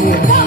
Yeah.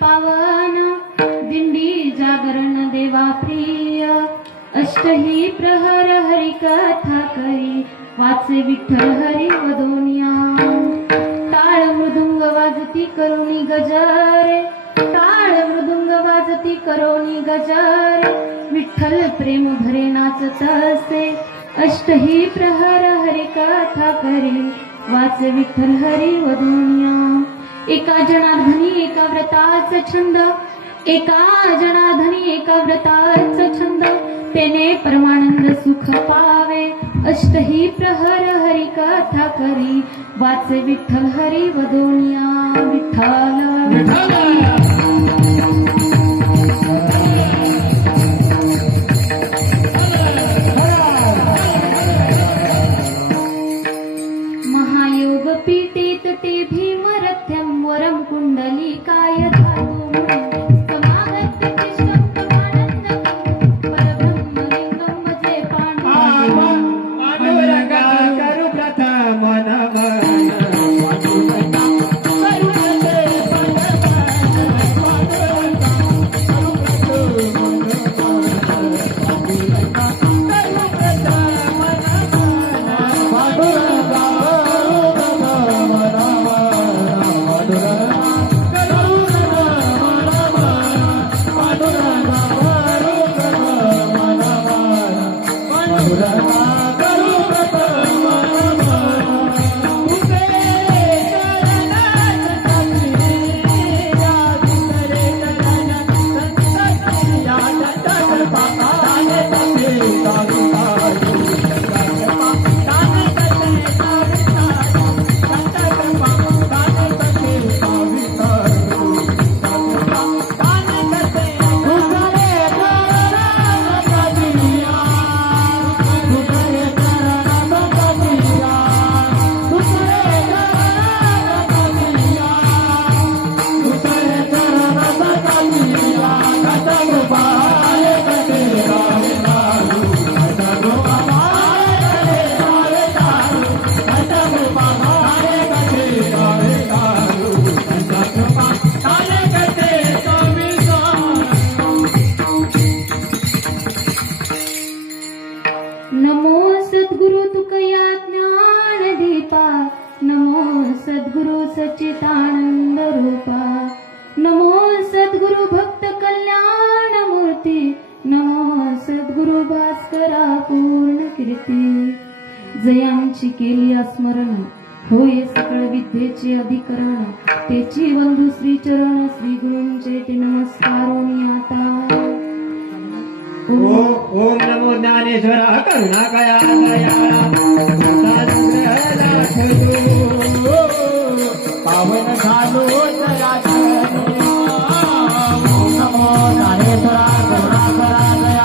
पावन दिंडी जागरण देवा प्रिय अष्टही प्रहर हरी कथा करी वाचे विठ्ठल हरी वदोनिया टाळ मृदुंग वाजती करोनी गजरे टाळ मृदुंग वाजती करोनी गजरे विठ्ठल प्रेम भरे नाचत असे अष्टही प्रहर हरी कथा करी वाचे विठ्ठल हरी वदोनिया एका जनार्दनी एका व्रताचा छंद एका जनार्दनी एका व्रताचा छंद तेने परमानंद सुख पावे अष्टही प्रहर हरी कथा करी वाचे विठ्ठल हरी वदोनिया विठ्ठल महायोग पीठेत ते भीमरथ्यं वरं कुंडलिकाय धातु समागत कृष्णं परमानन्दं परब्रह्मलिंगं भजे पाण्डवं पांडुरंगा करू प्रथम नमो सद्गुरु तुकया ज्ञान दीपा नमो सद्गुरु सच्चिदानंद रूपा नमो सद्गुरु भक्त कल्याण मूर्ती नमो सद्गुरु भास्करा पूर्ण कीर्ती जयांची केली स्मरण होय सकळ विद्येचे अधिकरण तेची बंधू श्री चरण श्री गुरूंचे ते नमस्कारोनी आता ओम नमो ज्ञानेश्वरा करुणाकया पावन झालो ओम नमो ज्ञानेश्वरा करुणाकया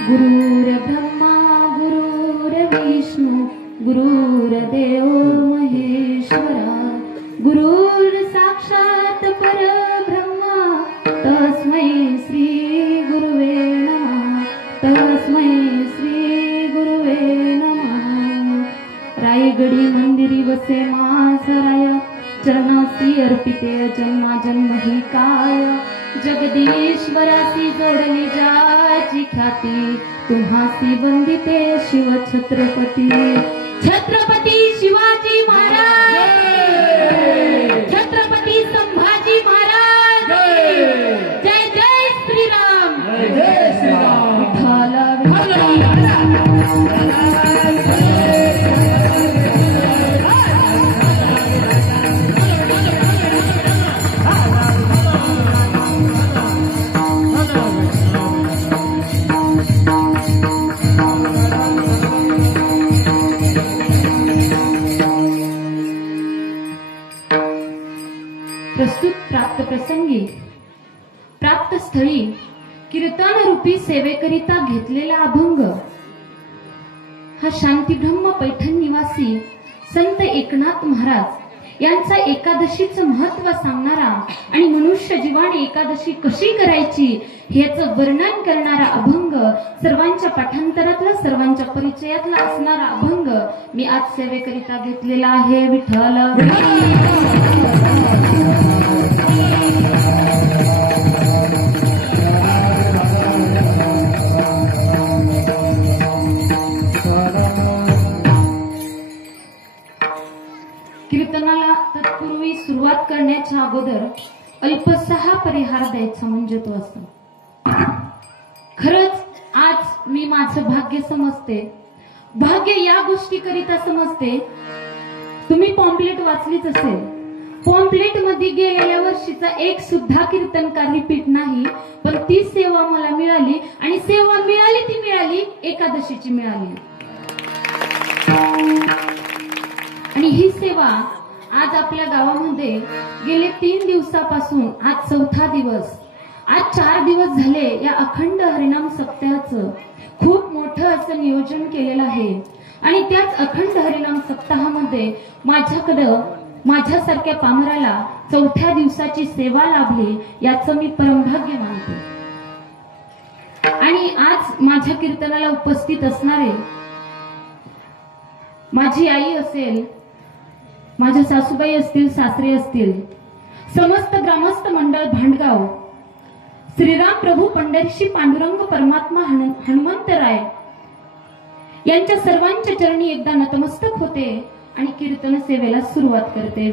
गुरुर्ब्रह्मा गुरुर्विष्णू गुरुर्देव महेश्वरा गुरुर् साक्षात परब्रह्मा तस्मै श्री गुरुवे नमः तस्मै श्री गुरुवे नमः रायगडी मंदिरी वसे मासराय चरणासी अर्पिते जन्मा जन्म ही काय जगदीश्वरासी जोडली जाची ख्याती तुम्हासी वंदिते शिव छत्रपती छत्रपती शिवाजी महाराज छत्रपती संभाजी महाराज जय जय श्रीराम जय श्रीराम विठ्ठल प्रस्तुत प्राप्त प्रसंगी प्राप्त स्थळी कीर्तन रूपी सेवेकरिता घेतलेला अभंग हा शांती ब्रह्म पैठण निवासी संत एकनाथ महाराज यांचा एकादशीचं महत्व सांगणारा आणि मनुष्य जीवाने एकादशी कशी करायची ह्याचं वर्णन करणारा अभंग, सर्वांच्या पाठांतरातला सर्वांच्या परिचयातला असणारा अभंग मी आज सेवेकरिता घेतलेला आहे. विठ्ठल कीर्तनाला तत्पूर्वी सुरुवात करण्याच्या अगोदर अल्पसा परिहार द्यायचा म्हणजे तो असतो. खरंच आज मी माझं भाग्य समजते. भाग्य या गोष्टी करिता समजते. तुम्ही पॉम्पलेट वाचलीच असेल. पॉम्पलेट मध्ये गेलेल्या वर्षीचा एक सुद्धा कीर्तनकार रिपीट नाही, पण ती सेवा मला मिळाली आणि सेवा मिळाली ती मिळाली एकादशीची मिळाली. आणि ही सेवा आज आपल्या गावामध्ये गेले 3 दिवसापासून आज 4था दिवस, आज 4 दिवस झाले या अखंड हरिनाम सप्ताहाचं खूप मोठं असं नियोजन केलेलं आहे. आणि त्याच अखंड हरिनाम सप्ताहामध्ये माझ्याकडं माझ्यासारख्या पामराला 4थ्या दिवसाची सेवा लाभली याचं मी परमभाग्य मानते. आणि आज माझ्या कीर्तनाला उपस्थित असणारे माझी आई असेल, माझ्या सासूबाई असतील, सासरे असतील, समस्त ग्रामस्थ मंडळ भांडगाव, श्रीराम प्रभू पंढरीशी पांडुरंग परमात्मा हनुमंतराय यांच्या सर्वांच्या चरणी एकदा नतमस्तक होते आणि कीर्तन सेवेला सुरुवात करते.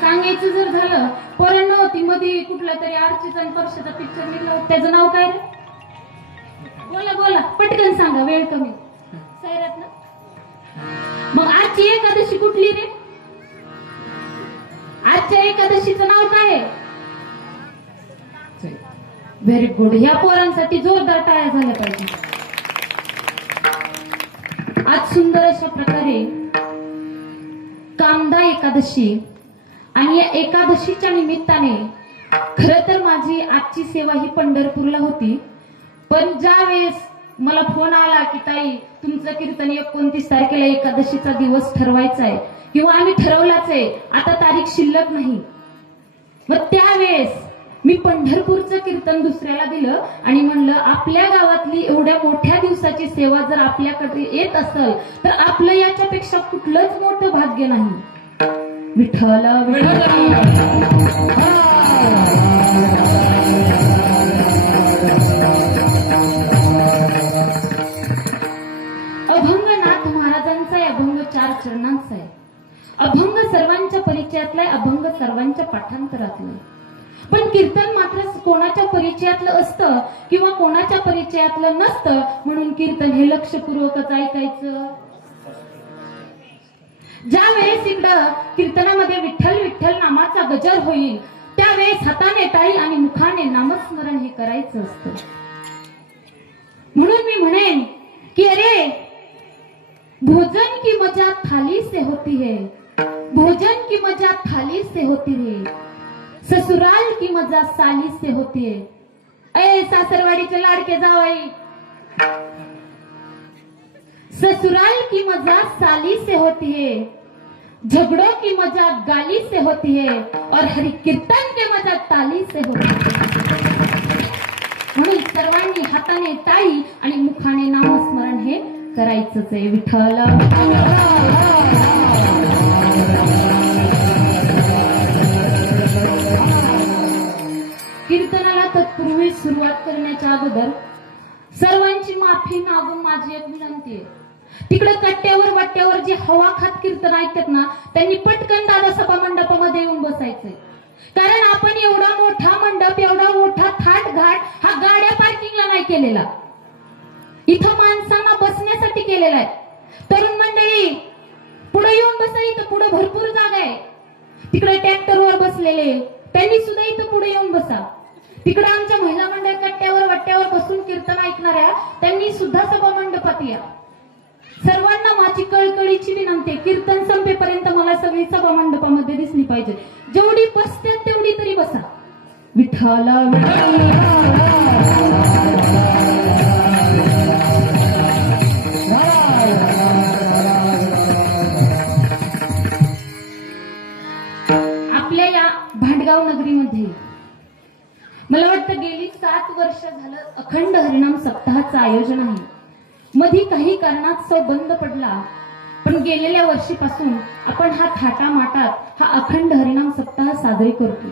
सांगायचं जर झालं, पोरांना होती मध्ये कुठला तरी आरचीचा परशाचा पिक्चर निघाला, त्याचं नाव काय रे? बोला बोला पटकन सांगा, वेळ कमी. सैराट ना? मग आजची एकादशी कुठली रे? आजच्या एकादशीचं नाव काय आहे? Very good. ह्या पोरांसाठी जोरदार टाळ्या झाल्या पाहिजे. आज सुंदर अशा प्रकारे कामदा एकादशी आणि या एकादशीच्या निमित्ताने खर तर माझी आजची सेवा ही पंढरपूरला होती. पण ज्या वेळेस मला फोन आला की ताई तुमचं कीर्तन 29 तारखेला एकादशीचा दिवस ठरवायचा आहे किंवा आम्ही ठरवलाच आहे, आता तारीख शिल्लक नाही, मग त्यावेळेस मी पंढरपूरचं कीर्तन दुसऱ्याला दिलं आणि म्हणलं आपल्या गावातली एवढ्या मोठ्या दिवसाची सेवा जर आपल्याकडे येत असेल तर आपलं याच्यापेक्षा कुठलंच मोठं भाग्य नाही. विठ्ठल अभंगनाथ महाराजांचा आहे. अभंग 4 चरणांचा आहे. अभंग सर्वांच्या परिचयातला आहे. अभंग सर्वांच्या पाठांतरातला आहे. पण कीर्तन मात्र कोणाच्या परिचयातलं असतं किंवा कोणाच्या परिचयातलं नसतं, म्हणून कीर्तन हे लक्षपूर्वकच ऐकायचं. ज्या वेळेस इकडं कीर्तनामध्ये विठ्ठल विठ्ठल नामाचा गजर होईल त्यावेळेस हाताने टाळी आणि मुखाने नामस्मरण हे करायचं असतं. म्हणून मी म्हणेन की अरे भोजन की मजा थाली से होती है, भोजन की मजा थाली से होती है, ससुराल की मजा साली से होती है. ए सासरवाडीचे लाडके जावई, ससुराल की मजा साली से होती है, झगड़ों की मजा गाली से होती है और हरि कीर्तन की मजा ताली से होती है. म्हणून सर्वांनी हाताने टाळी आणि मुखाने नामस्मरण हे करायचंच आहे. विठ्ठल कीर्तनाला तत्पूर्वी सुरुवात करण्याच्या अगोदर सर्वांची माफी मागून माझी एक विनंती आहे. तिकडे कट्ट्यावर वाट्यावर जे हवा खात कीर्तन ऐकतात ना, त्यांनी पटकन दादा सभा मंडपामध्ये येऊन बसायचंय. कारण आपण एवढा मोठा मंडप, एवढा मोठा थाट घाट हा गाड्या पार्किंगला नाही केलेला, इथं माणसांना बसण्यासाठी केलेला आहे. तरुण मंडळी पुढे येऊन बसा, इथं पुढे भरपूर जागा आहे. तिकडे ट्रॅक्टरवर बसलेले त्यांनी सुद्धा इथं पुढे येऊन बसा. तिकडे आमच्या महिला मंडळ कट्ट्यावर वाट्यावर बसून कीर्तन ऐकणाऱ्या त्यांनी सुद्धा सभा मंडपात या. सर्वांना माझी कळकळीची विनंती आहे, कीर्तन संपेपर्यंत मला सगळी सभा मंडपामध्ये दिसली पाहिजे. जेवढी बसतात तेवढी तरी बसा. विठ्ठल आपल्या या भांडगाव नगरीमध्ये मला वाटतं गेली 7 वर्ष झालं अखंड हरिनाम सप्ताहाचं आयोजन आहे। मधी काही कारणास्तव बंद पडला, पण गेलेल्या वर्षीपासून आपण हा थाटामाटात हा अखंड हरिनाम सप्ताह साजरे करतो।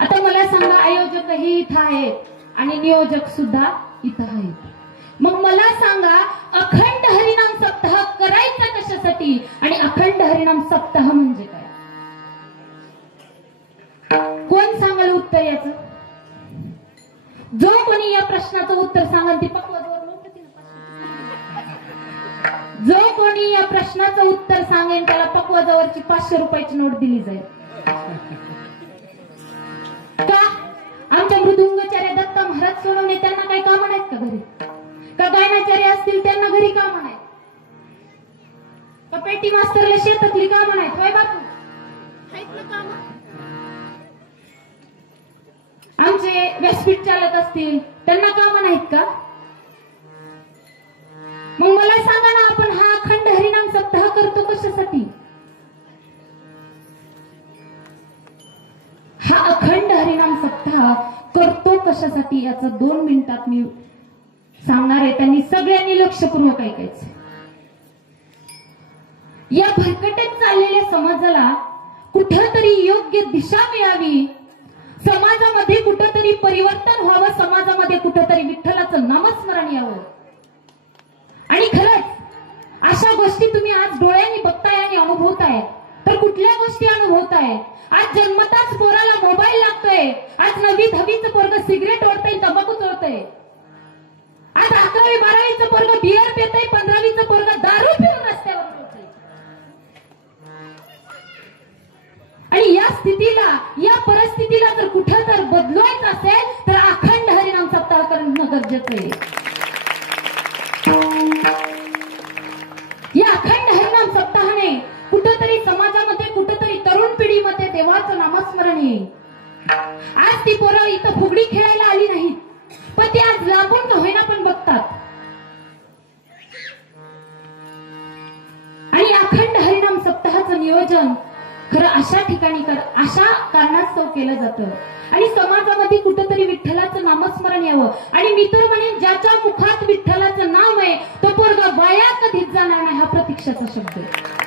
आता मला सांगा, आयोजकही इथं आहेत आणि नियोजक सुद्धा इथं आहेत। मग मला सांगा, अखंड हरिनाम सप्ताह करायचा कशासाठी आणि अखंड हरिनाम सप्ताह म्हणजे काय? कोण सांगाल उत्तर याचं? जो कोणी या प्रश्नाचं उत्तर सांगाल ती पक्वाजवर नोट देते ना, 500। जो कोणी या प्रश्नाचं उत्तर सांगेल त्याला पक्वाजावरची 500 रुपयाची नोट दिली जाईल। का? आमच्या मृदुंगाचार्य दत्ता महाराज सोनवणे त्यांना काही कामं नाहीत का घरी? का गायनाचार्य असतील त्यांना घरी कामं नाहीत? का पेटी मास्तरला शेतातली कामं नाहीत? होय बापू, आहेत ना कामं? आमचे व्यासपीठ चालक असतील त्यांना कामं नाहीत का? मग मला सांगा ना, आपण हा अखंड हरिनाम सप्ताह करतो कशासाठी? हा अखंड हरिनाम सप्ताह करतो कशासाठी याचं 2 मिनिटात मी सांगणार आहे। त्यांनी सगळ्यांनी लक्षपूर्वक ऐकायचं। या भरकटत चाललेल्या समाजाला कुठंतरी योग्य दिशा मिळावी, समाजामध्ये कुठंतरी परिवर्तन व्हावं, समाजामध्ये कुठंतरी विठ्ठलाचं नामस्मरण यावं। आणि खरंच अशा गोष्टी तुम्ही आज डोळ्यांनी बघताय आणि अनुभवताय। तर कुठल्या गोष्टी अनुभवताय? आज जन्मताच पोराला मोबाईल लागतोय, आज 9वी 10वीचं पोरग सिगरेट ओढतंय, तंबाखू चोळतंय, आज 11वी 12वीचं पोरग बियर पितंय, 15वीचं पोरग दारू पिऊन रस्त्यावर लोळतंय। आणि या स्थितीला, या परिस्थितीला जर कुठं तर बदलवायचं असेल तर अखंड हरिनाम सप्ताह करणं गरजेचं आहे। या अखंड हरिनाम सप्ताहाने कुठंतरी समाजामध्ये, कुठंतरी तरुण पिढीमध्ये देवाचं नामस्मरण येईल। आज ती पोरं इथं फुगडी खेळायला आली नाहीत, पण ती आज लांबून का होईना पण बघतात। आणि अखंड हरिनाम सप्ताहाचं नियोजन खरं अशा ठिकाणी अशा कारणास्तव केलं जातं आणि समाजामध्ये कुठंतरी विठ्ठलाचं नामस्मरण यावं। आणि मी तर म्हणेन, ज्याच्या मुखात विठ्ठलाचं नाव आहे तो पोरगा वाया कधीच जाणार नाही, हा प्रतीक्षाचा शब्द आहे।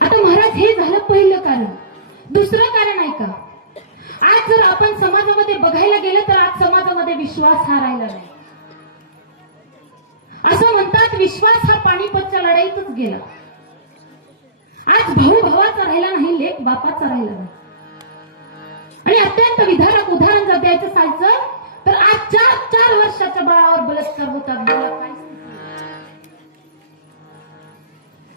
आता महाराज, हे झालं पहिलं कारण। दुसरं कारण आहे का? आज जर आपण समाजामध्ये बघायला गेलं तर आज समाजामध्ये विश्वास हा राहिला नाही। असं म्हणतात, विश्वास हा पानिपतच्या लढाईतच गेला। आज भाऊ भावाचा राहिला नाही, लेक बापाचा राहिला नाही। आणि अत्यंत विधारक उदाहरण जर द्यायचं सांगायचं तर आज 4 वर्षाच्या बाळावर बलात्कार होतात। बोला काय?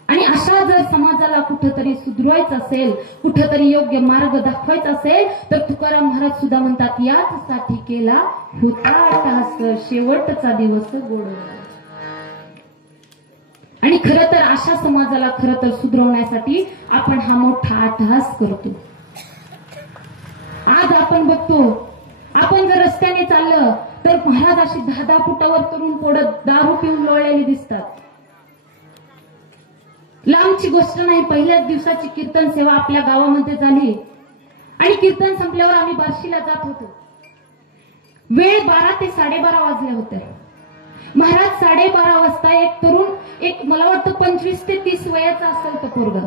आणि अशा जर समाजाला कुठंतरी सुधरवायचं असेल, कुठंतरी योग्य मार्ग दाखवायचा असेल तर तुकाराम महाराज सुद्धा म्हणतात, याचसाठी केला होता अट्टहास, शेवटचा दिवस गोड। आणि खरं तर अशा समाजाला खरं तर सुधरवण्यासाठी आपण हा मोठा अट्टहास करतो। आज आपण बघतो, आपण जर रस्त्याने चाललं तर महाराज अशी 10-10 फुटावर तरुण पोरं दारू पिऊन लोळलेली दिसतात। लांबची गोष्ट नाही, पहिल्याच दिवसाची कीर्तन सेवा आपल्या गावामध्ये झाली आणि कीर्तन संपल्यावर आम्ही बार्शीला जात होतो। वेळ 12 ते 12:30 वाजले होते। महाराज 12:30 वाजता एक तरुण, एक मला वाटतं 25 ते 30 वयाचा असेल तो पोरगा,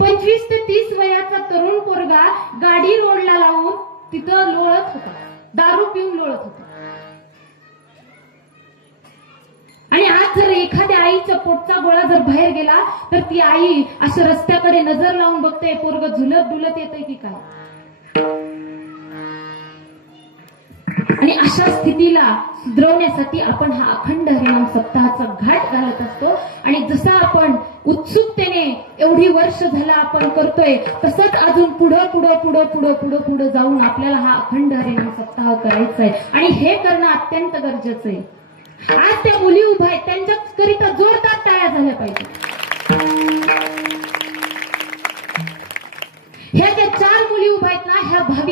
25 ते 30 वयाचा तरुण पोरगा गाडी रोडला लावून तिथं लोळत होता, दारू पिऊन लोळत होता। आणि आज जर एखाद्या आईच्या पोटचा गोळा जर बाहेर गेला तर ती आई असं रस्त्याकडे नजर लावून बघते, पोरग झुलत डुलत येतंय की काय। आणि अशा स्थितीला सुधरवण्यासाठी आपण हा अखंड हरिनाम सप्ताहाचा घाट घालत असतो। आणि जसं आपण उत्सुकतेने एवढी वर्ष झालं आपण करतोय, तसंच अजून पुढं पुढं पुढं पुढं पुढं पुढं जाऊन आपल्याला हा अखंड हरिनाम सप्ताह करायचा आहे। आणि हे करणं अत्यंत गरजेचं आहे। आज त्या मुली उभ्या आहेत, त्यांच्याकरिता जोरदार टाळ्या झाल्या पाहिजे। ह्या ज्या 4 मुली उभ्या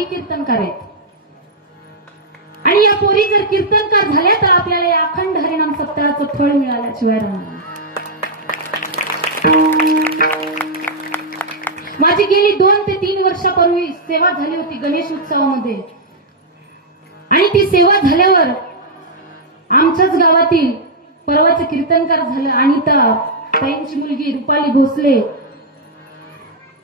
पोरी कीर्तनकार आहेत आणि या पोरी जर कीर्तनकार झाल्या तर आपल्याला या अखंड हरिनाम सप्ताहाचं फळ मिळाल्याशिवाय राहणार. माझी गेली 2 ते 3 वर्षापूर्वी सेवा झाली होती गणेश उत्सवामध्ये आणि ती सेवा झाल्यावर आमच्याच गावातील परवाचं कीर्तनकार झालं अनिता ताईंची मुलगी रुपाली भोसले.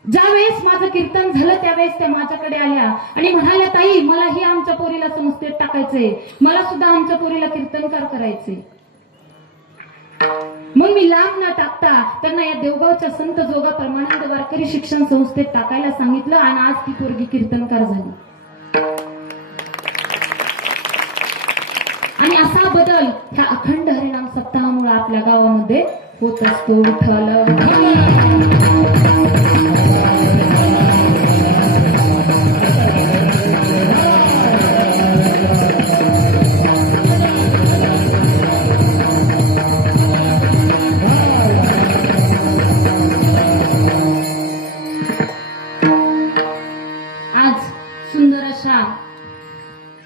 ज्यावेळेस माझं कीर्तन झालं त्यावेळेस त्या माझ्याकडे आल्या आणि म्हणाल्या, ताई मलाही आमच्या पोरीला संस्थेत टाकायचंय, मला सुद्धा आमच्या पोरीला कीर्तनकार करायचे. मग मी लांब न टाकता त्यांना या देवगावच्या संत जोगा परमानंद वारकरी शिक्षण संस्थेत टाकायला सांगितलं आणि आज ती पोरगी कीर्तनकार झाली. आणि असा बदल ह्या अखंड हरिनाम सप्ताहामुळे आपल्या गावामध्ये होत असतो. विठ्ठल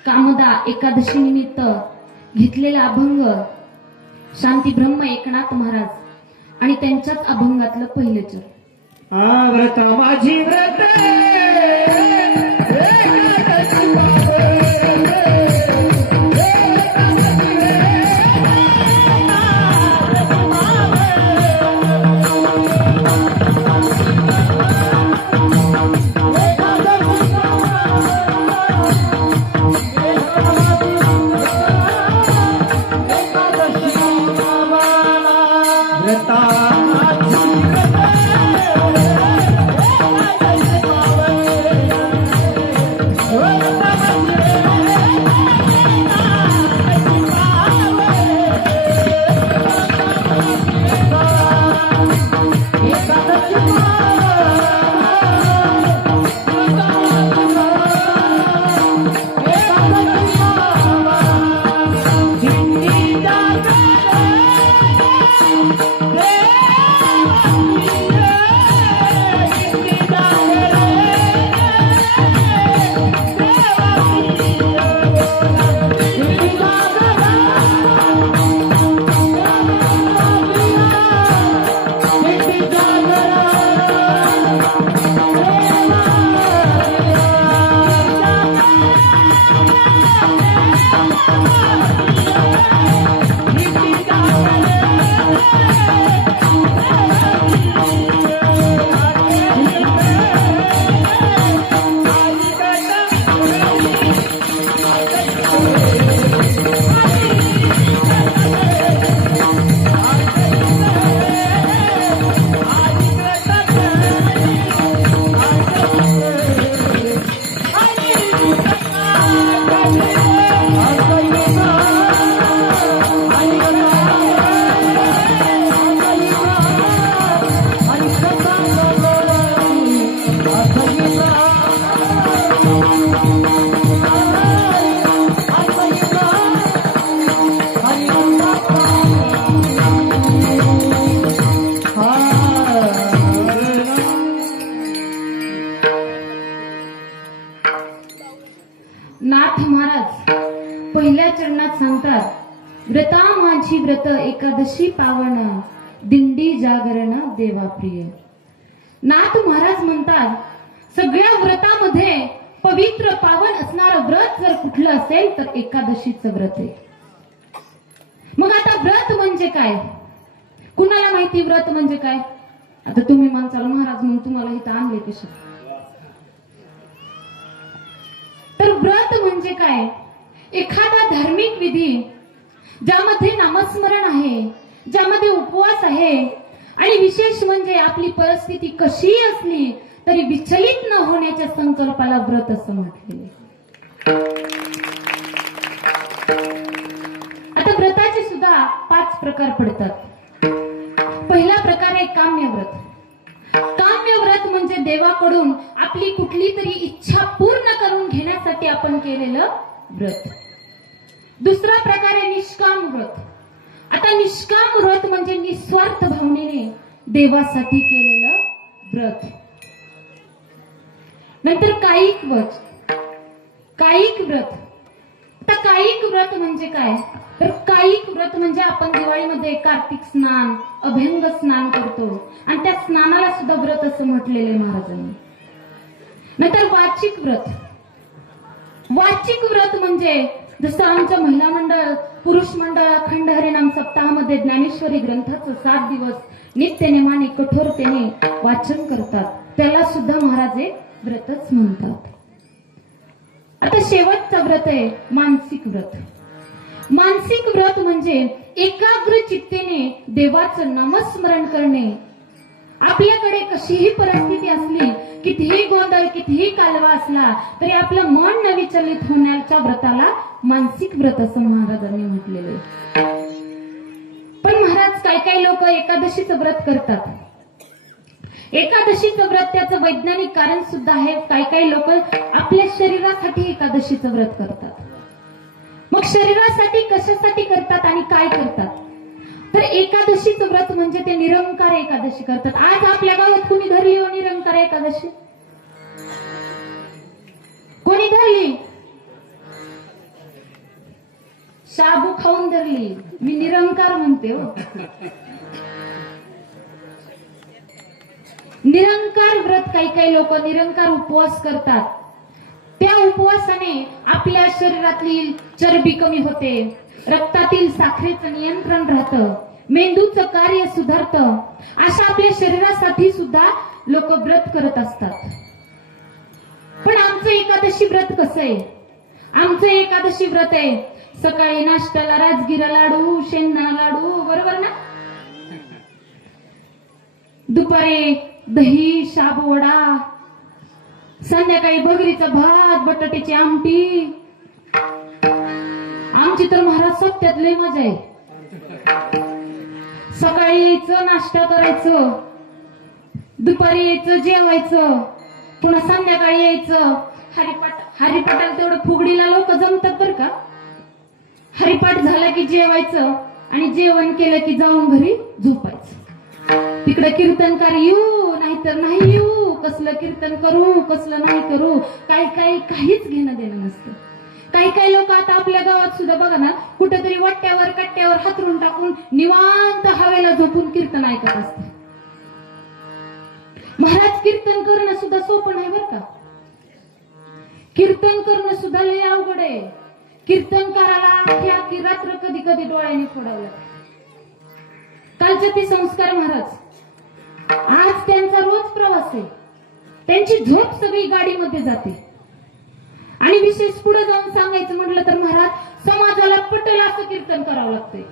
कामदा एकादशी निमित्त घेतलेला अभंग शांती ब्रह्म एकनाथ महाराज आणि त्यांच्याच अभंगातलं पहिलं चरण. व्रत माझी व्रत नाथ महाराज पहिल्या चरणात सांगतात, व्रता माझी व्रत एकादशी पावन, दिंडी जागरण देवा प्रिय. नाथ महाराज म्हणतात, सगळ्या व्रतामध्ये पवित्र पावन असणारं व्रत जर कुठलं असेल तर एकादशीचं व्रत आहे. मग आता व्रत म्हणजे काय? कुणाला माहिती व्रत म्हणजे काय? आता तुम्ही म्हणसाल महाराज मग तुम्हाला इथं आणले कसे? तर व्रत म्हणजे काय? एखादा धार्मिक विधी ज्यामध्ये नामस्मरण आहे, ज्यामध्ये उपवास आहे आणि विशेष म्हणजे आपली परिस्थिती कशी असली तरी विचलित न होण्याच्या संकल्पाला व्रत असं म्हटलेले. आता व्रताचे सुद्धा 5 प्रकार पडतात. पहिला प्रकार आहे काम्य व्रत. काम्य व्रत म्हणजे देवाकडून आपली कुठली तरी इच्छा पूर्ण करून घेण्यासाठी आपण केलेलं व्रत. दुसरा प्रकार आहे निष्काम व्रत. आता निष्काम व्रत म्हणजे निस्वार्थ भावनेने देवासाठी केलेलं व्रत. नंतर कायिक व्रत. कायिक व्रत. आता कायिक व्रत म्हणजे काय? तर कायिक व्रत म्हणजे आपण दिवाळीमध्ये कार्तिक स्नान, अभ्यंग स्नान करतो आणि त्या स्नानाला सुद्धा व्रत असं म्हटलेलं आहे महाराजांनी. नंतर वाचिक व्रत. वाचिक व्रत म्हणजे जसं आमचं महिला मंडळ, पुरुष मंडळ अखंड हरिनाम सप्ताहामध्ये ज्ञानेश्वरी ग्रंथाचं 7 दिवस नित्यनेमाने कठोरतेने वाचन करतात, त्याला सुद्धा महाराज हे व्रतच म्हणतात. आता शेवटचं व्रत आहे मानसिक व्रत. मानसिक व्रत म्हणजे एकाग्र चित्तेने देवाचं नामस्मरण करणे. आपल्याकडे कशीही परिस्थिती असली, कितीही गोंधळ, कितीही कालवा असला तरी आपलं मन न विचलित होण्याच्या व्रताला मानसिक व्रत असं महाराजांनी म्हटलेलं आहे. पण महाराज काही लोक एकादशीचं व्रत करतात. एकादशीचं व्रत त्याचं वैज्ञानिक कारण सुद्धा आहे. काही लोक आपल्या शरीरासाठी एकादशीचं व्रत करतात. मग शरीरासाठी कशासाठी करतात आणि काय करतात? तर एकादशीचं व्रत म्हणजे ते निरंकार एकादशी करतात. आज आपल्या गावात कोणी धरली हो निरंकार एकादशी? कोणी धरली? शाबू खाऊन धरली. मी निरंकार म्हणते हो. निरंकार व्रत काही लोक निरंकार उपवास करतात. त्या उपवासाने आपल्या शरीरातली चरबी कमी होते, रक्तातील साखरेचं नियंत्रण राहतं, मेंदूचं कार्य सुधारतं. अशा आपल्या शरीरासाठी सुद्धा लोक व्रत करत असतात. पण आमचं एकादशी व्रत कसं आहे? आमचं एकादशी व्रत आहे सकाळी नाश्त्याला राजगिरा लाडू, शेंगदाणा लाडू, बरोबर ना? दुपारी दही, शाबू वडा, संध्याकाळी भगरीचा भात, बटाट्याची आमटी. आमची तर महाराज सप्त्यात लय मजा आहे. सकाळी यायचं, नाश्ता करायचं, दुपारी यायचं, जेवायचं, पुन्हा संध्याकाळी यायचं. हरिपाठाला तेवढं फुगडीला लोक जमतात बर का. हरिपाठ झाला की जेवायचं आणि जेवण केलं की जाऊन घरी झोपायचं. तिकडे कीर्तनकार येऊ नाहीतर नाही येऊ, कसलं कीर्तन करू कसलं नाही करू, काहीच घेणं देणं नसतं. काही लोक आता आपल्या गावात सुद्धा बघा ना, कुठेतरी वट्ट्यावर कट्ट्यावर हातरून टाकून निवांत हवेला झोपून कीर्तन ऐकत असतात. महाराज कीर्तन करणं सुद्धा सोपं नाही बरं का. कीर्तन करणं सुद्धा लय अवघड आहे. कीर्तनकाराला की रात्र कधी कधी डोळ्याने फोडावं लागतं. कालचे ते संस्कार महाराज, आज त्यांचा रोज प्रवास आहे. त्यांची झोप सगळी गाडीमध्ये जाते. आणि विशेष पुढे जाऊन सांगायचं म्हटलं तर महाराज समाजाला पटेल असं कीर्तन करावं लागतंय.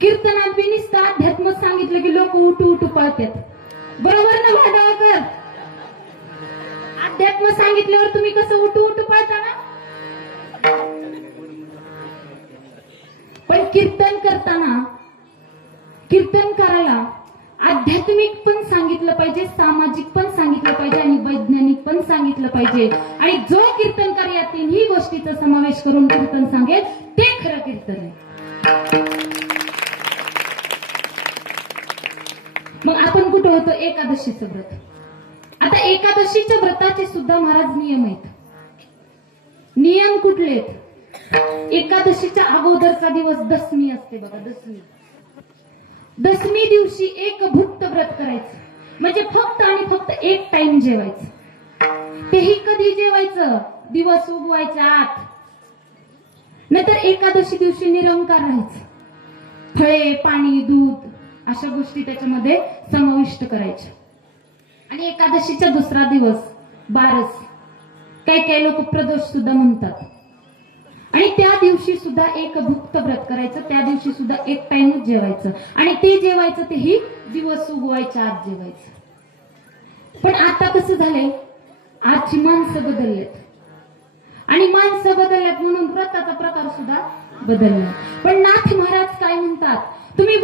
कीर्तनात बी नुसतं अध्यात्म सांगितलं की लोक उठू पळतात. बरोबर ना भांडावकर? अध्यात्म सांगितल्यावर तुम्ही कसं उठू पळता ना? पण कीर्तन करताना कीर्तनकाराला आध्यात्मिक पण सांगितलं पाहिजे, सामाजिक पण सांगितलं पाहिजे आणि वैज्ञानिक पण सांगितलं पाहिजे. आणि जो कीर्तनकार या तिन्ही गोष्टीचा समावेश करून कीर्तन सांगेल ते खरं कीर्तन आहे. मग आपण कुठं होतो? एकादशीचं व्रत. आता एकादशीच्या व्रताचे सुद्धा महाराज नियम आहेत. नियम कुठले आहेत? एकादशीच्या अगोदरचा दिवस दशमी असते बघा. दशमी दिवशी एक भुक्त व्रत करायचं, म्हणजे फक्त आणि फक्त एक टाइम जेवायचं. तेही कधी जेवायचं? दिवस उगवायच्या आत. नंतर एकादशी दिवशी निरंकार राहायचं. फळे, पाणी, दूध अशा गोष्टी त्याच्यामध्ये समाविष्ट करायच्या. आणि एकादशीचा दुसरा दिवस बारस, काही लोक प्रदोष सुद्धा म्हणतात. आणि त्या दिवशी सुद्धा एक भुक्त व्रत करायचं. त्या दिवशी सुद्धा एक टाइमच जेवायचं आणि ते जेवायचं तेही दिवस उगवायच्या आत जेवायचं. पण आता कसं झालंय? आजची माणसं बदललेत आणि माणसं बदलल्यात म्हणून व्रताचा प्रकार सुद्धा बदलला. पण नाथ महाराज काय म्हणतात? तुम्ही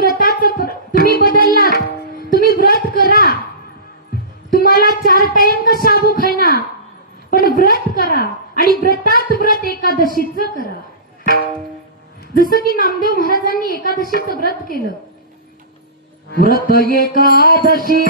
बदललात, तुम्ही व्रत करा. तुम्हाला 4 टाइम का शाबू खायना, पण व्रत करा आणि व्रतात व्रत एकादशीचं करा. जसं की नामदेव महाराजांनी एकादशीचं व्रत केलं. व्रत एकादशी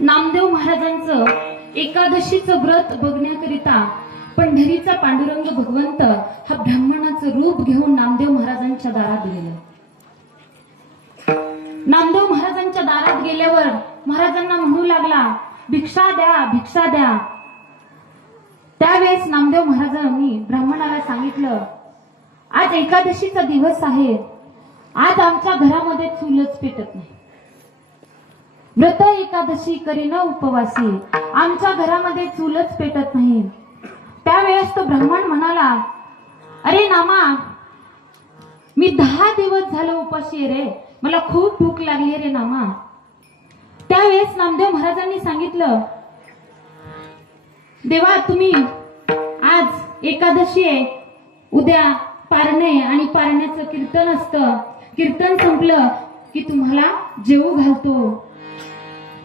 नामदेव महाराजांचं एकादशीचं व्रत बघण्याकरिता पंढरीचा पांडुरंग भगवंत हा ब्राह्मणाचं रूप घेऊन नामदेव महाराजांच्या दारात गेला. नामदेव महाराजांच्या दारात गेल्यावर महाराजांना म्हणू लागला, भिक्षा द्या, भिक्षा द्या. त्यावेळेस नामदेव महाराजांनी ब्राह्मणाला सांगितलं, आज एकादशीचा दिवस आहे, आज आमच्या घरामध्ये चूलच पेटत नाही. व्रत एकादशी करीन उपवासी, आमच्या घरामध्ये चूलच पेटत नाही. त्यावेळेस तो ब्राह्मण म्हणाला, अरे नामा, मी 10 दिवस झालं उपाशी आहे रे, मला खूप भूक लागली रे नामा. त्यावेळेस नामदेव महाराजांनी सांगितलं, देवा तुम्ही आज एकादशी आहे, उद्या पारणे आणि पारण्याचं कीर्तन असतं, कीर्तन संपलं की तुम्हाला जेवू घालतो,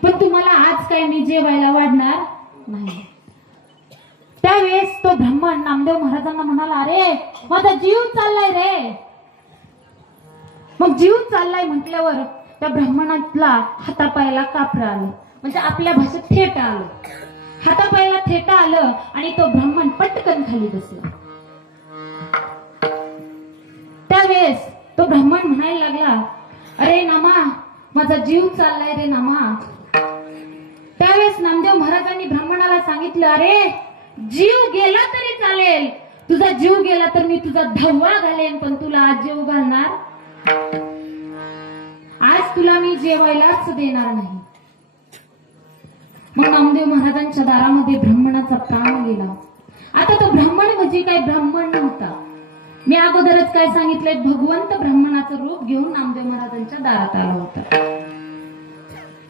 पण तुम्हाला आज काय मी जेवायला वाढणार नाही. त्यावेळेस तो ब्राह्मण नामदेव महाराजांना म्हणाला, अरे माझा जीव चाललाय रे. मग जीव चाललाय म्हटल्यावर त्या ब्राह्मणातला हातापायाला कापरं आलं, म्हणजे आपल्या भाषेत थेट आलं. हातापायाला थेट आलं आणि तो ब्राह्मण पटकन खाली बसला. त्यावेळेस तो ब्राह्मण म्हणायला लागला, अरे नामा, माझा जीव चाललाय रे नामा. त्यावेळेस नामदेव महाराजांनी ब्राह्मणाला सांगितलं, अरे जीव गेला तरी चालेल, तुझा जीव गेला तर मी तुझा 10वा घालेन, पण तुला आज जीव घालणार, आज तुला मी जेवायलाच देणार नाही. मग नामदेव महाराजांच्या दारामध्ये ब्राह्मणाचा प्राण गेला. आता तो ब्राह्मण म्हणजे काय ब्राह्मण नव्हता. मी अगोदरच काय सांगितलंय, भगवंत ब्राह्मणाचं रूप घेऊन नामदेव महाराजांच्या दारात आला होता.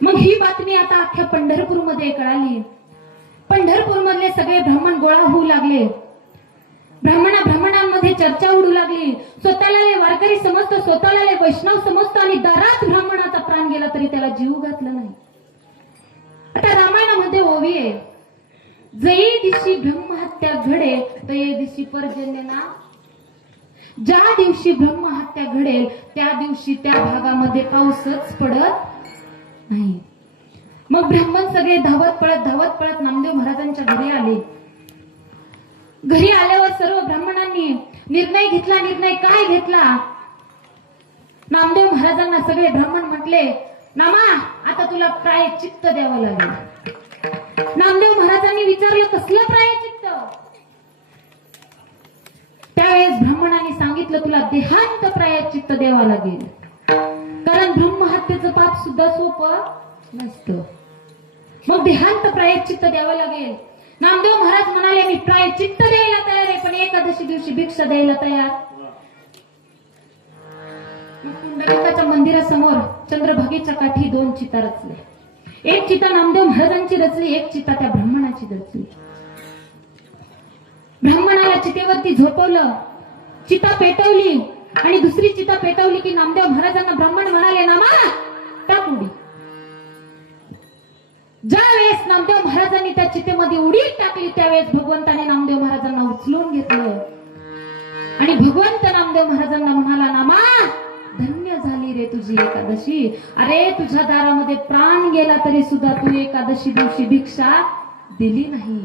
मग ही बातमी आता अख्ख्या पंढरपूरमध्ये कळाली. पंढरपूर मधले सगळे ब्राह्मण गोळा होऊ लागले. ब्राह्मणांमध्ये चर्चा उडू लागली. स्वतःला वारकरी समजतो, स्वतःला वैष्णव समजतो आणि दारात ब्राह्मणाचा प्राण गेला तरी त्याला जीव घातला नाही. आता रामायणामध्ये ओवी आहे, जई दिवशी ब्रह्महत्या घडे तये दिवशी पर्जन्य ना. ज्या दिवशी ब्रह्महत्या घडेल त्या दिवशी त्या भागामध्ये पाऊसच पडत नाही. मग ब्राह्मण सगळे धावत पळत नामदेव महाराजांच्या घरी आले. घरी आल्यावर सर्व ब्राह्मणांनी निर्णय घेतला. निर्णय काय घेतला? नामदेव महाराजांना सगळे ब्राह्मण म्हटले, नामा, आता तुला प्रायश्चित्त द्यावं लागेल. नामदेव महाराजांनी विचारलं, कसलं प्रायश्चित्त? त्यावेळेस ब्राह्मणांनी सांगितलं, तुला देहांत प्रायश्चित्त द्यावं लागेल, कारण ब्रह्महत्येचं पाप सुद्धा सोपं नसतं. मग देहांत प्रायश्चित्त द्यावं लागेल. नामदेव महाराज म्हणाले, मी प्रायश्चित्त द्यायला तयार आहे, पण एकादशी दिवशी भिक्षा द्यायला तयार. पुंडलिकाच्या मंदिरासमोर चंद्रभागेच्या काठी 2 चिता रचल्या. एक चिता नामदेव महाराजांची रचली, एक चिता त्या ब्राह्मणाची रचली. ब्राह्मणाला चितेवरती झोपवलं, चिता पेटवली आणि दुसरी चिता पेटवली की नामदेव महाराजांना ब्राह्मण म्हणाले, नामा, टाक उडी. ज्या वेळेस नामदेव महाराजांनी त्या चितेमध्ये उडी टाकली त्यावेळेस भगवंताने नामदेव महाराजांना उचलून घेतलं आणि भगवंत नामदेव महाराजांना म्हणाला, नामा, धन्य झाली रे तुझी एकादशी. अरे तुझ्या दारामध्ये प्राण गेला तरी सुद्धा तू एकादशी दिवशी भिक्षा दिली नाही.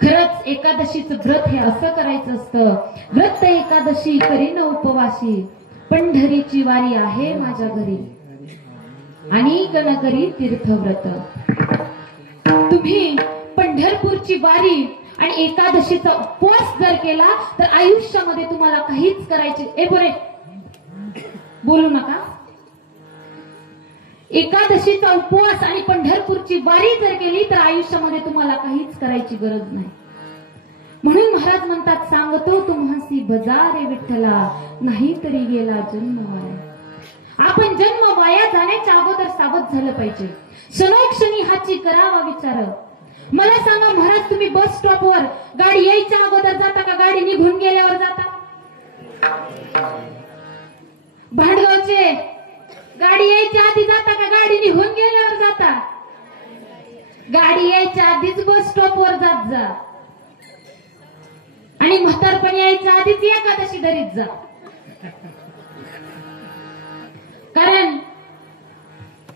खरंच एकादशीचं व्रत हे असं करायचं असतं. व्रत एकादशी करीन उपवासी, पंढरीची वारी आहे माझ्या घरी आणि गणकरी तीर्थव्रत. तुम्ही पंढरपूरची वारी आणि एकादशीचा उपवास जर केला तर आयुष्यामध्ये तुम्हाला काहीच करायचे बोलू नका. एकादशीचा उपवास आणि पंढरपूरची वारी जर केली तर आयुष्यामध्ये तुम्हाला काहीच करायची गरज नाही. म्हणून महाराज म्हणतात, सांगतो तुम्हासी बजारे विठ्ठला, नाही तरी गेला जन्म वाया. आपण जन्म वाया जाण्याच्या अगोदर सावध झालं पाहिजे. क्षणोक्षणी हाची करावा विचार. मला सांगा महाराज, तुम्ही बस स्टॉपवर गाडी यायच्या अगोदर जाता का गाडी निघून गेल्यावर जाता? भांडगावचे गाडी यायच्या आधी जाता का गाडी निघून गेल्यावर जाता? गाडी यायच्या आधीच बस स्टॉपवर जात जा आणि म्हातारपणी यायच्या आधीच एकादशी धरीत जा. कारण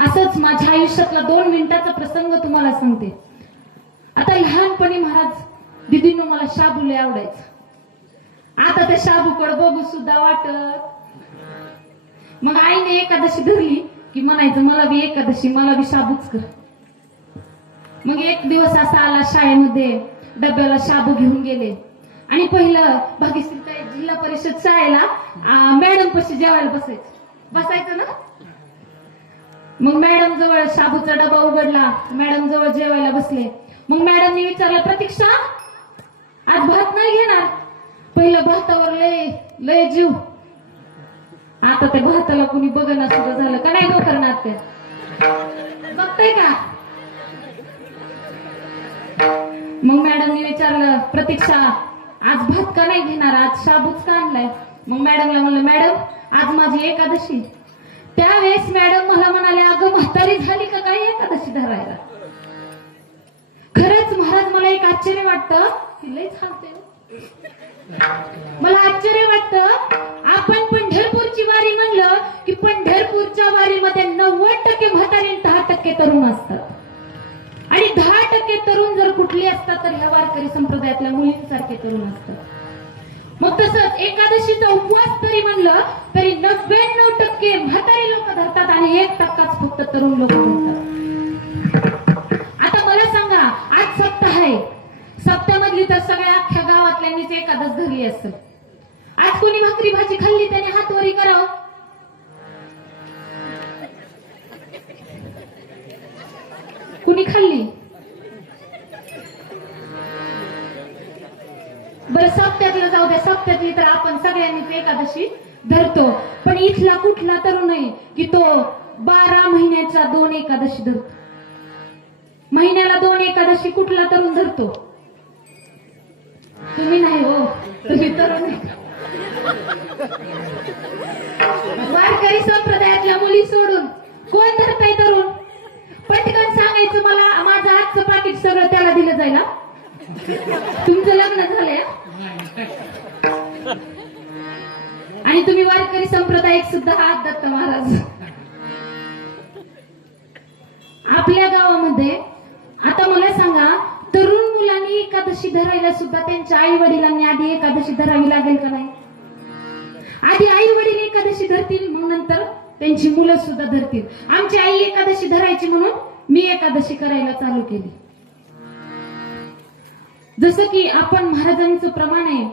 असंच माझ्या आयुष्यातला 2 मिनिटाचा प्रसंग तुम्हाला सांगते. आता लहानपणी महाराज दिदीनं मला शाबू लय आवडायचं. आता त्या शाबूकडे बघू सुद्धा वाटत. मग आईने एकादशी धरली की म्हणायचं मला बी एकादशी, मला बी शाबूच कर. मग एक दिवस असा आला, शाळेमध्ये डब्याला शाबू घेऊन गेले आणि पहिलं भाग्यश्री जिल्हा परिषद शाळेला मॅडम पशी जेवायला बसायचं ना. मग मॅडम जवळ शाबूचा डबा उघडला, मॅडम जवळ जेवायला बसले. मग मॅडमने विचारलं, प्रतीक्षा आज भात नाही घेणार? पहिलं भातावर लय लय जीव, आता त्या भाताला कुणी बघणं सुद्धा झालं का नाही. करणार ते बघताय का? मग मॅडमने विचारलं, प्रतीक्षा आज भात का नाही घेणार, आज शाबूच का आणलाय? मग मॅडमला म्हणलं, मॅडम आज माझी एकादशी. त्यावेळेस मॅडम मला म्हणाले, अगं म्हातारी झाली का काय एकादशी धरायला? खरंच महाराज मला एक आश्चर्य वाटतं की लय सांगते. मला आश्चर्य वाटतं, आपण पंढरपूरची वारी म्हणलं की पंढरपूरच्या वारीमध्ये 90% म्हातारी 10% तरुण असतात आणि 10% तरुण जर कुठले असतात तर ह्या वारकरी संप्रदायातल्या मुलींसारखे तरुण असतात. मग तसंच एकादशीचा उपवास तरी म्हणलं तरी 99% म्हातारी लोक धरतात आणि 1% फक्त तरुण लोक धरतात. आता मला सांगा, आज सप्ताह आहे, सप्त्यामधली तर सगळ्या अख्ख्या गावातल्यांनीच एकादश धरली असेल. आज कोणी भाकरी भाजी खाल्ली त्याने हात वरी करावं. कुणी खाल्ली? बरं सप्त्यातलं जाऊ द्या, सप्त्यातली तर आपण सगळ्यांनीच एकादशी धरतो. पण इथला कुठला तरुण आहे की तो 12 महिन्याच्या 2 एकादशी धरतो? महिन्याला 2 एकादशी कुठला तरुण धरतो? तुम्ही नाही हो, तुम्ही तरुण आहे. वारकरी संप्रदायातल्या मुली सोडून कोण धरताय तरुण? पटकन सांगायचं मला, माझं आजचं पाकिट सगळं त्याला दिलं जाईल. तुमचं लग्न झालंय आणि तुम्ही वारकरी संप्रदायिक सुद्धा आहात दत्त महाराज. आपल्या गावामध्ये आता मला सांगा, तरुण मुलांनी एकादशी धरायला सुद्धा त्यांच्या आई वडिलांनी आधी एकादशी धरावी लागेल का नाही? आधी आई वडील एकादशी धरतील, मग नंतर त्यांची मुलं सुद्धा धरतील. आमची आई एकादशी धरायची म्हणून मी एकादशी करायला चालू केली. जसं की आपण महाराजांचं प्रमाण आहे,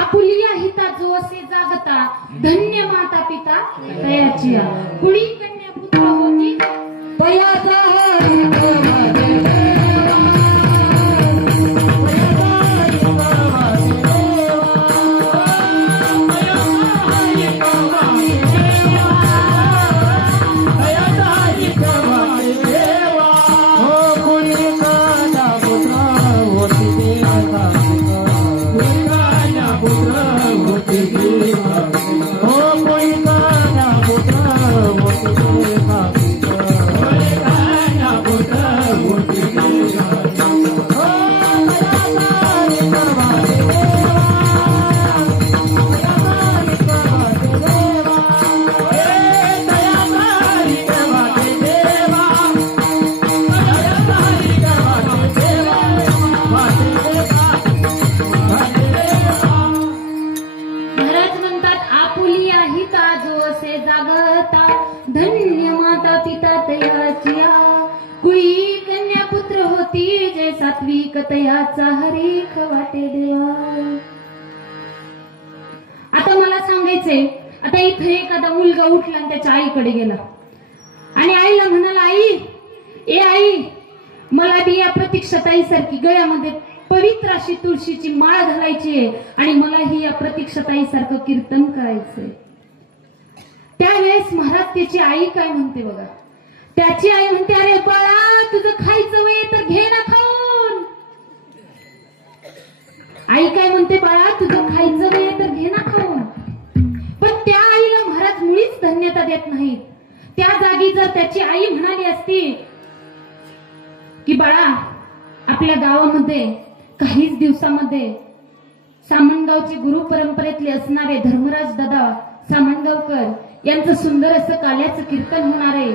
आपुलिया हिता जो असे जागता, धन्य माता पिता तयाची. कुळी कन्या पुत्र होती तयाचा. धन्य माता पिता तयाचिया. कुळी कन्या पुत्र होती जे सात्विक तयाचा हरीख वाटे देवा. आता मला सांगायचंय, आता इथे एखादा मुलगा उठला आणि त्याच्या आईकडे गेला आणि आईला म्हणाला, आई ए आई, मला बी या प्रतीक्षाताई सारखी गळ्यामध्ये पवित्र अशी तुळशीची माळ घालायची आहे आणि मला ही या प्रतीक्षाताई सारखं कीर्तन करायचंय. त्यावेळेस महाराज त्याची आई काय म्हणते बघा. त्याची आई म्हणते, अरे बाळा तुझं खायचं वय तर घे ना खाऊन. आई काय म्हणते, बाळा तुझं खायचं वय तर घे ना खाऊन. पण त्या आईला महाराज मुळीच धन्यता देत नाहीत. त्या जागी जर त्याची आई म्हणाली असती की बाळा आपल्या गावामध्ये काहीच दिवसामध्ये सामनगावचे गुरु परंपरेतले असणारे धर्मराज दादा सामनगावकर यांचं सुंदर असं काल्याचं कीर्तन होणार आहे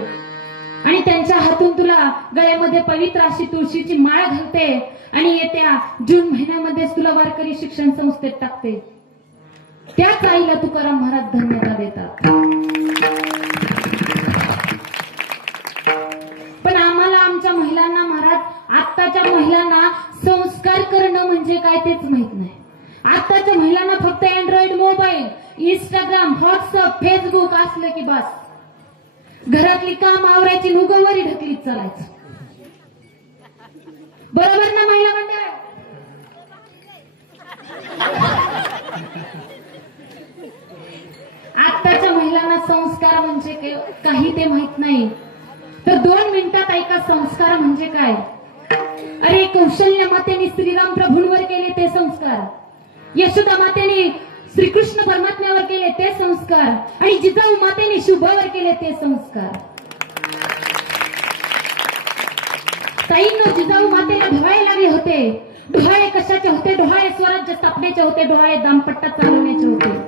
आणि त्यांच्या हातून तुला गळ्यामध्ये पवित्र अशी तुळशीची माळ घालते आणि येत्या जून महिन्यामध्ये तुला वारकरी शिक्षण संस्थेत टाकते. त्याच आईला तुकाराम महाराज धन्यवाद देतात. पण आम्हाला आमच्या महिलांना महाराज, आत्ताच्या महिलांना संस्कार करणं म्हणजे काय तेच माहित नाही. आत्ताच्या महिलांना फक्त Android mobile, Instagram, WhatsApp, Facebook असलं की बस. घरातली काम आवरायची, नुगवरी ढकलीत चालायचं. बरोबर ना महिला मंडळ? आत्ताच्या महिलांना संस्कार म्हणजे काही ते माहित नाही. तर 2 मिनिटात ऐका संस्कार म्हणजे काय. अरे कौशल्य मातेने श्रीराम प्रभूंवर केले ते संस्कार, यशोदा मातेने श्रीकृष्ण परमात्म्यावर केले ते संस्कार, आणि जिजाऊ मातेने शुभावर केले ते संस्कार. ताईंनो, जिजाऊ मातेला डोहाळे लागले होते. डोहाळे कशाचे होते? डोहाळे स्वराज्य स्थापनेचे होते, डोहाळे दाम्पट्य चालवण्याचे होते.